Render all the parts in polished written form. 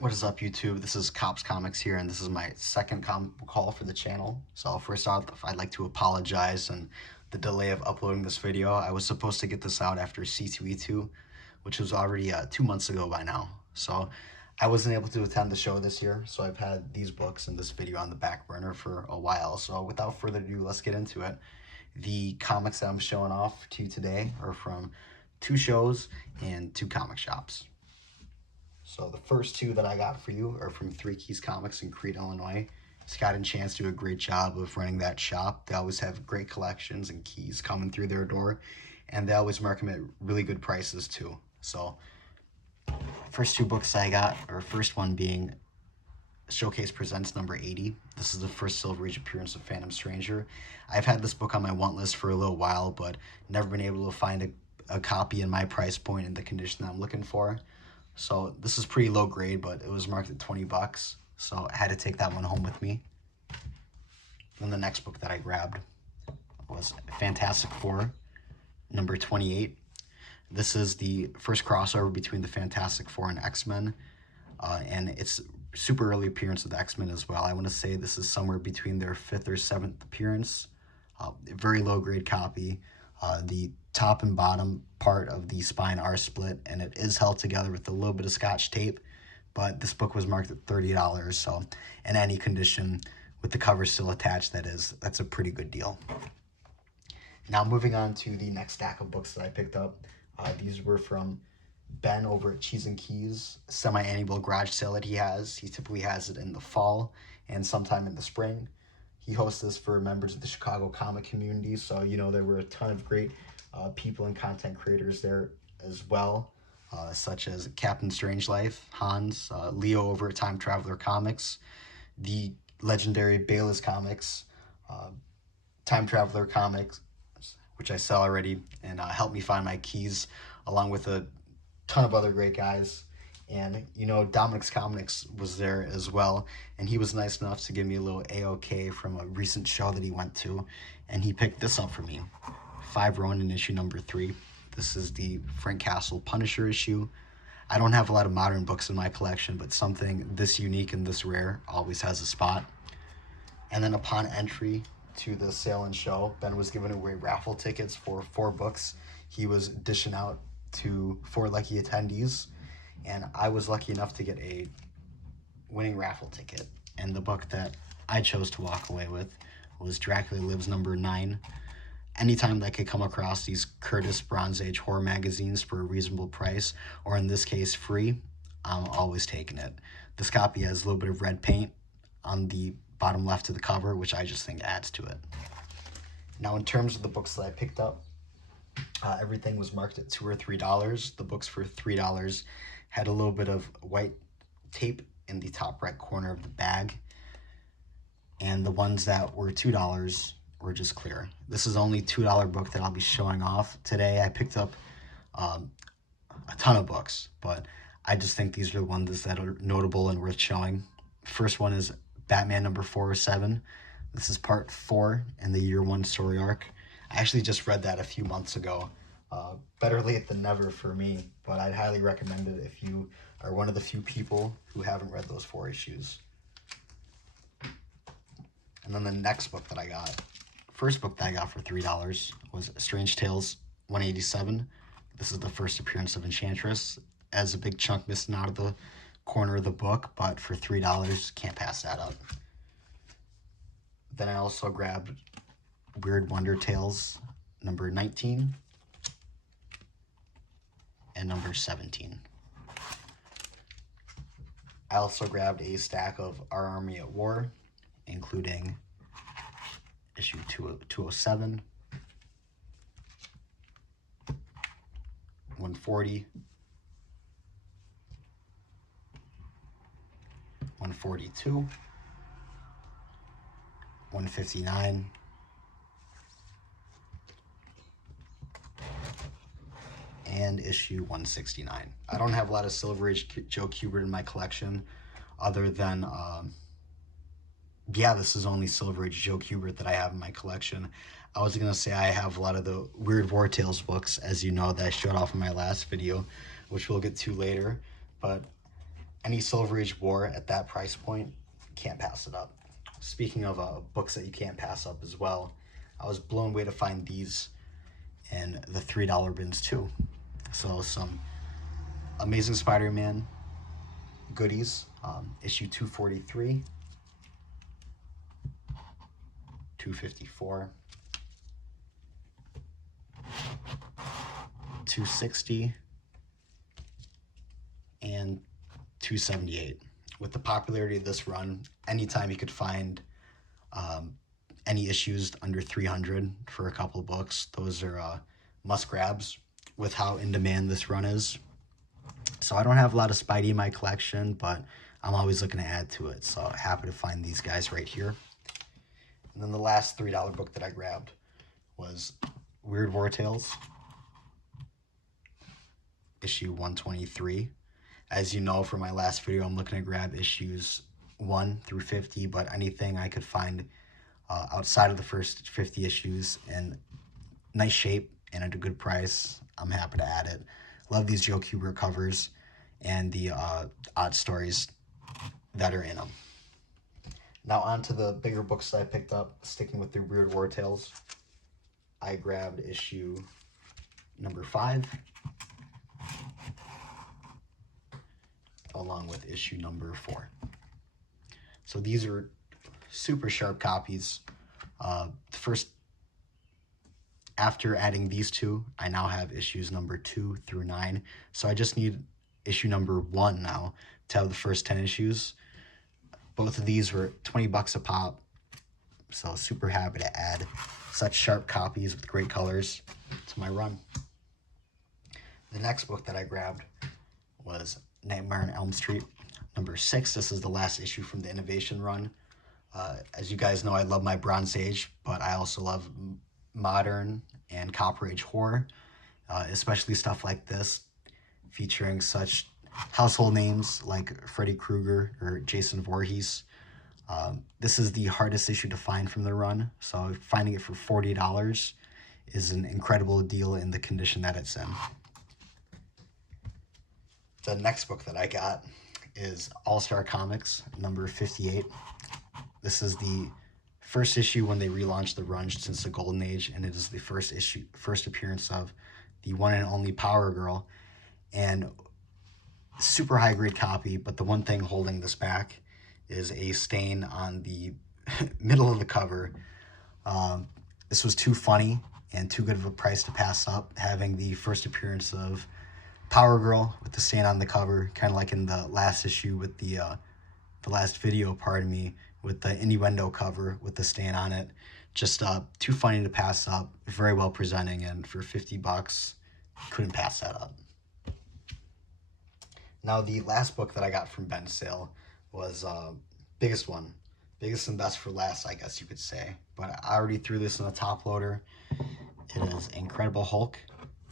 What is up, YouTube? This is Cops Comics here, and this is my second call for the channel. So first off, I'd like to apologize on the delay of uploading this video. I was supposed to get this out after C2E2, which was already 2 months ago by now. So I wasn't able to attend the show this year, so I've had these books and this video on the back burner for a while. So without further ado, let's get into it. The comics that I'm showing off to you today are from 2 shows and 2 comic shops. So the first 2 that I got for you are from Three Keys Comics in Crete, Illinois. Scott and Chance do a great job of running that shop. They always have great collections and keys coming through their door, and they always mark them at really good prices too. So first 2 books I got, or first one being Showcase Presents number 80. This is the first Silver Age appearance of Phantom Stranger. I've had this book on my want list for a little while, but never been able to find a copy in my price point in the condition that I'm looking for. So this is pretty low grade, but it was marked at 20 bucks. So I had to take that one home with me. And the next book that I grabbed was Fantastic Four, number 28. This is the first crossover between the Fantastic Four and X-Men. And it's super early appearance of the X-Men as well. I want to say this is somewhere between their 5th or 7th appearance. Very low grade copy. The top and bottom part of the spine are split, and it is held together with a little bit of Scotch tape, but this book was marked at $30, so in any condition with the cover still attached, that's a pretty good deal. Now moving on to the next stack of books that I picked up. These were from Ben over at Cheese and Keys semi-annual garage sale that he has. He typically has it in the fall and sometime in the spring. He hosts this for members of the Chicago comic community, so there were a ton of great people and content creators there as well, such as Captain Strangelife, Hans, Leo over at Time Traveler Comics, the legendary Bayless Comics, Time Traveler Comics, which I sell already, and helped me find my keys, along with a ton of other great guys. And Dominic's Comics was there as well, and he was nice enough to give me a little AOK from a recent show that he went to, and he picked this up for me. 5 Ronin issue number 3. This is the Frank Castle Punisher issue. I don't have a lot of modern books in my collection, but something this unique and this rare always has a spot. And then upon entry to the sale and show, Ben was giving away raffle tickets for 4 books. He was dishing out to 4 lucky attendees, and I was lucky enough to get a winning raffle ticket. And the book that I chose to walk away with was Dracula Lives number 9. Anytime that I could come across these Curtis Bronze Age horror magazines for a reasonable price, or in this case free, I'm always taking it. This copy has a little bit of red paint on the bottom left of the cover, which I just think adds to it. Now in terms of the books that I picked up, everything was marked at $2 or $3. The books for $3 had a little bit of white tape in the top right corner of the bag, and the ones that were $2 were just clear. This is only $2 book that I'll be showing off today. I picked up a ton of books, but I just think these are the ones that are notable and worth showing. First one is Batman number 407. This is part 4 in the year 1 story arc. I actually just read that a few months ago. Better late than never for me, but I'd highly recommend it if you are one of the few people who haven't read those 4 issues. And then the next book that I got, first book that I got for $3 was Strange Tales 187. This is the first appearance of Enchantress, as a big chunk missing out of the corner of the book, but for $3, can't pass that up. Then I also grabbed Weird Wonder Tales number 19 and number 17. I also grabbed a stack of Our Army at War, including issue 207, 140, 142, 159, and issue 169. I don't have a lot of Silver Age Joe Kubert in my collection, other than yeah, this is only Silver Age Joe Kubert that I have in my collection. I was going to say I have a lot of the Weird War Tales books, as you know, that I showed off in my last video, which we'll get to later. But any Silver Age war at that price point, can't pass it up. Speaking of books that you can't pass up as well, I was blown away to find these in the $3 bins too. So some Amazing Spider-Man goodies, issue 243, 254, 260, and 278. With the popularity of this run, anytime you could find any issues under 300 for a couple books, those are must grabs with how in demand this run is. So I don't have a lot of Spidey in my collection, but I'm always looking to add to it. So happy to find these guys right here. And then the last $3 book that I grabbed was Weird War Tales, issue 123. As you know from my last video, I'm looking to grab issues 1 through 50, but anything I could find outside of the first 50 issues in nice shape and at a good price, I'm happy to add it. Love these Joe Kubert covers and the odd stories that are in them. Now on to the bigger books that I picked up, sticking with the Weird War Tales. I grabbed issue number 5, along with issue number 4. So these are super sharp copies. After adding these two, I now have issues number 2 through 9. So I just need issue number 1 now to have the first 10 issues. Both of these were 20 bucks a pop. So super happy to add such sharp copies with great colors to my run. The next book that I grabbed was Nightmare on Elm Street, number 6. This is the last issue from the Innovation run. As you guys know, I love my Bronze Age, but I also love modern and Copper Age horror, especially stuff like this, featuring such household names like Freddy Krueger or Jason Voorhees. This is the hardest issue to find from the run, so finding it for $40 is an incredible deal in the condition that it's in. The next book that I got is All-Star Comics, number 58. This is the first issue when they relaunched the run since the Golden Age, and it is the first appearance of the one and only Power Girl, and super high grade copy. But the one thing holding this back is a stain on the middle of the cover. This was too funny and too good of a price to pass up, having the first appearance of Power Girl with the stain on the cover, kind of like in the last issue with the last video, pardon me, with the innuendo cover with the stain on it. Just too funny to pass up, very well presenting, and for 50 bucks, couldn't pass that up. Now the last book that I got from Ben's sale was biggest and best for last, I guess you could say. But I already threw this in the top loader. It is Incredible Hulk,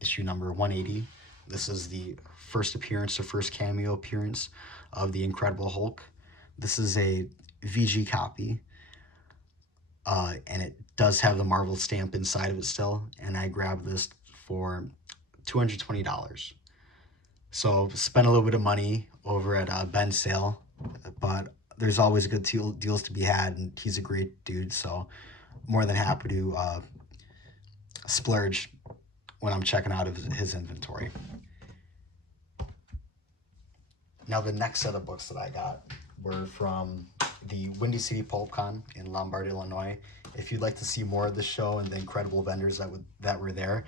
issue number 180. This is the first appearance, the first cameo appearance of the Incredible Hulk. This is a VG copy, and it does have the Marvel stamp inside of it still, and I grabbed this for $220. So spent a little bit of money over at Ben's sale, but there's always good deals to be had, and he's a great dude, so more than happy to splurge when I'm checking out of his inventory. Now the next set of books that I got were from the Windy City Pulp Con in Lombard, Illinois. If you'd like to see more of the show and the incredible vendors that were there,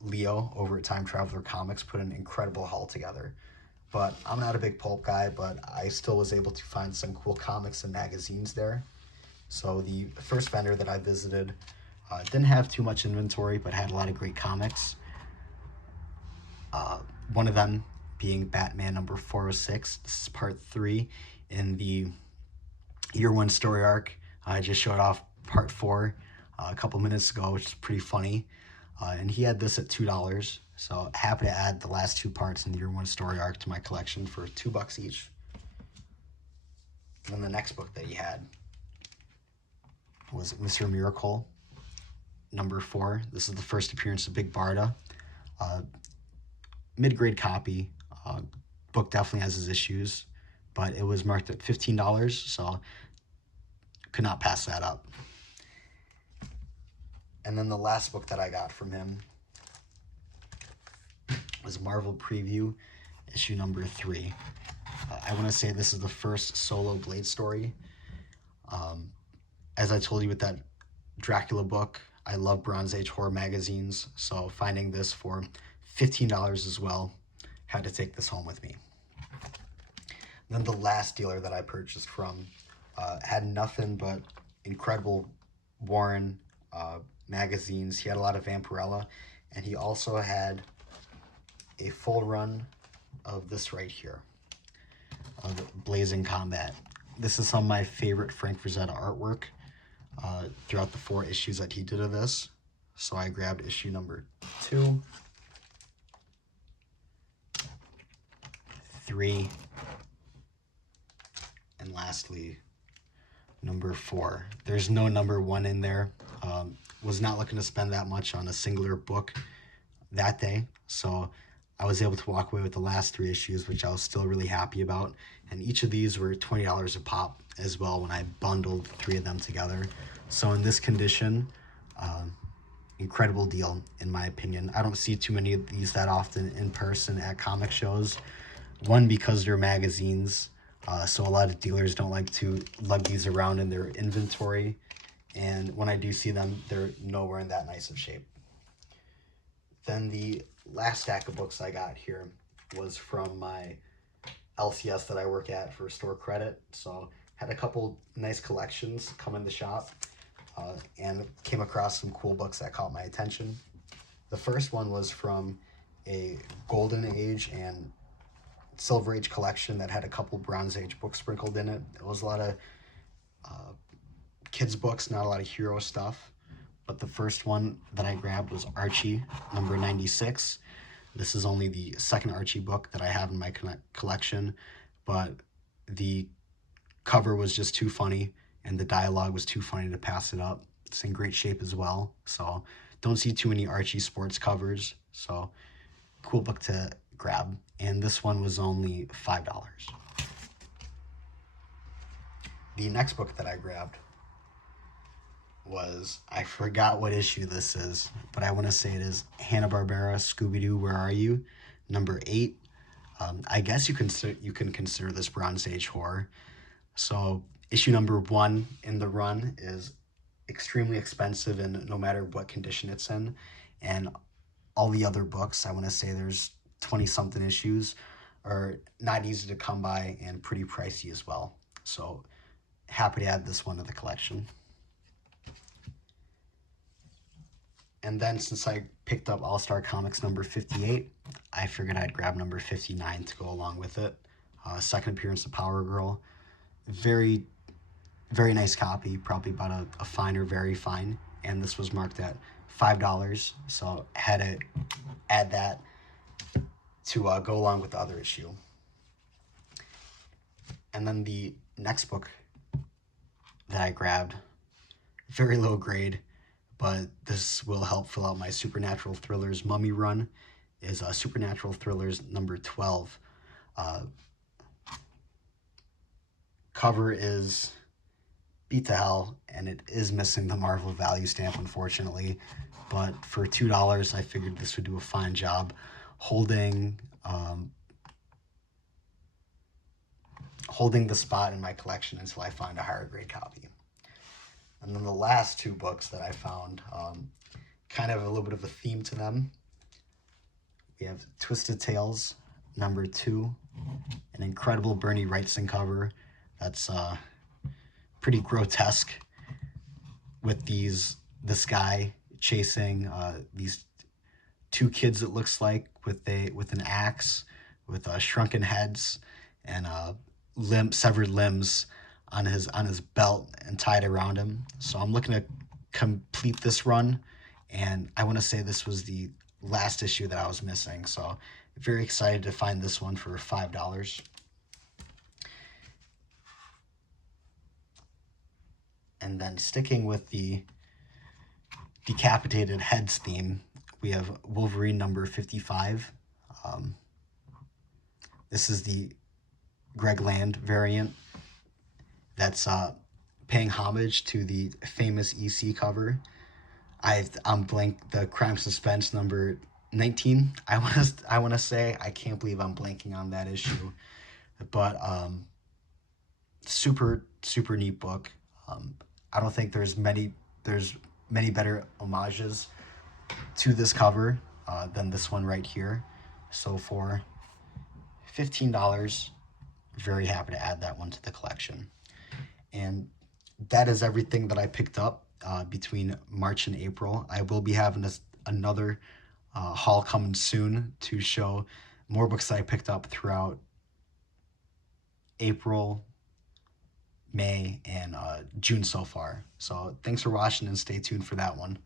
Leo over at Time Traveler Comics put an incredible haul together. But I'm not a big pulp guy, but I still was able to find some cool comics and magazines there. So the first vendor that I visited didn't have too much inventory, but had a lot of great comics. One of them being Batman number 406. This is part 3 in the Year 1 story arc. I just showed off part 4 a couple minutes ago, which is pretty funny. And he had this at $2. So happy to add the last 2 parts in the Year 1 story arc to my collection for $2 each. And then the next book that he had was Mr. Miracle, number 4. This is the first appearance of Big Barda. Mid-grade copy, book definitely has its issues, but it was marked at $15, so could not pass that up. And then the last book that I got from him was Marvel Preview, issue number 3. I want to say this is the first solo Blade story. As I told you with that Dracula book, I love Bronze Age horror magazines, so finding this for $15 as well, had to take this home with me. Then the last dealer that I purchased from had nothing but incredible Warren magazines. He had a lot of Vampirella, and he also had a full run of this right here, of Blazing Combat. This is some of my favorite Frank Frazetta artwork throughout the 4 issues that he did of this. So I grabbed issue number 2, 3, and lastly, number 4. There's no number 1 in there. Was not looking to spend that much on a singular book that day, so I was able to walk away with the last 3 issues, which I was still really happy about. And each of these were $20 a pop as well when I bundled 3 of them together. So in this condition, incredible deal in my opinion. I don't see too many of these that often in person at comic shows. One, because they're magazines, so a lot of dealers don't like to lug these around in their inventory. And when I do see them, they're nowhere in that nice of shape. Then the last stack of books I got here was from my LCS that I work at for store credit. So had a couple nice collections come in the shop and came across some cool books that caught my attention. The first one was from a Golden Age and Silver Age collection that had a couple Bronze Age books sprinkled in it. It was a lot of kids books, not a lot of hero stuff. But the first one that I grabbed was Archie, number 96. This is only the second Archie book that I have in my collection, but the cover was just too funny, and the dialogue was too funny to pass it up. It's in great shape as well, so don't see too many Archie sports covers, so cool book to grab. And this one was only $5. The next book that I grabbed was, I forgot what issue this is, but I want to say it is Hanna-Barbera Scooby-Doo, Where Are You? Number 8. I guess you can consider this Bronze Age horror. So issue number 1 in the run is extremely expensive, and no matter what condition it's in. And all the other books, I want to say there's 20-something issues, are not easy to come by and pretty pricey as well. So happy to add this one to the collection. And then since I picked up All-Star Comics number 58, I figured I'd grab number 59 to go along with it. Second appearance of Power Girl. Very, very nice copy, probably about a fine or very fine. And this was marked at $5, so I had to add that to go along with the other issue. And then the next book that I grabbed, very low grade, but this will help fill out my Supernatural Thrillers Mummy run, is Supernatural Thrillers number 12. Cover is beat to hell, and it is missing the Marvel value stamp, unfortunately. But for $2, I figured this would do a fine job holding the spot in my collection until I find a higher grade copy. And then the last 2 books that I found, kind of a little bit of a theme to them. We have Twisted Tales, number 2, an incredible Bernie Wrightson cover that's pretty grotesque, with this guy chasing these 2 kids, it looks like, with an axe, with shrunken heads and severed limbs on his belt and tied around him. So I'm looking to complete this run, and I want to say this was the last issue that I was missing. So very excited to find this one for $5. And then sticking with the decapitated heads theme, we have Wolverine number 55. This is the Greg Land variant that's paying homage to the famous EC cover. I'm blank the Crime Suspense number 19. I want to say I can't believe I'm blanking on that issue, but super neat book. Um, I don't think there's many better homages to this cover than this one right here. So for $15, very happy to add that one to the collection. And that is everything that I picked up between March and April. I will be having another haul coming soon to show more books that I picked up throughout April, May, and June so far. So thanks for watching and stay tuned for that one.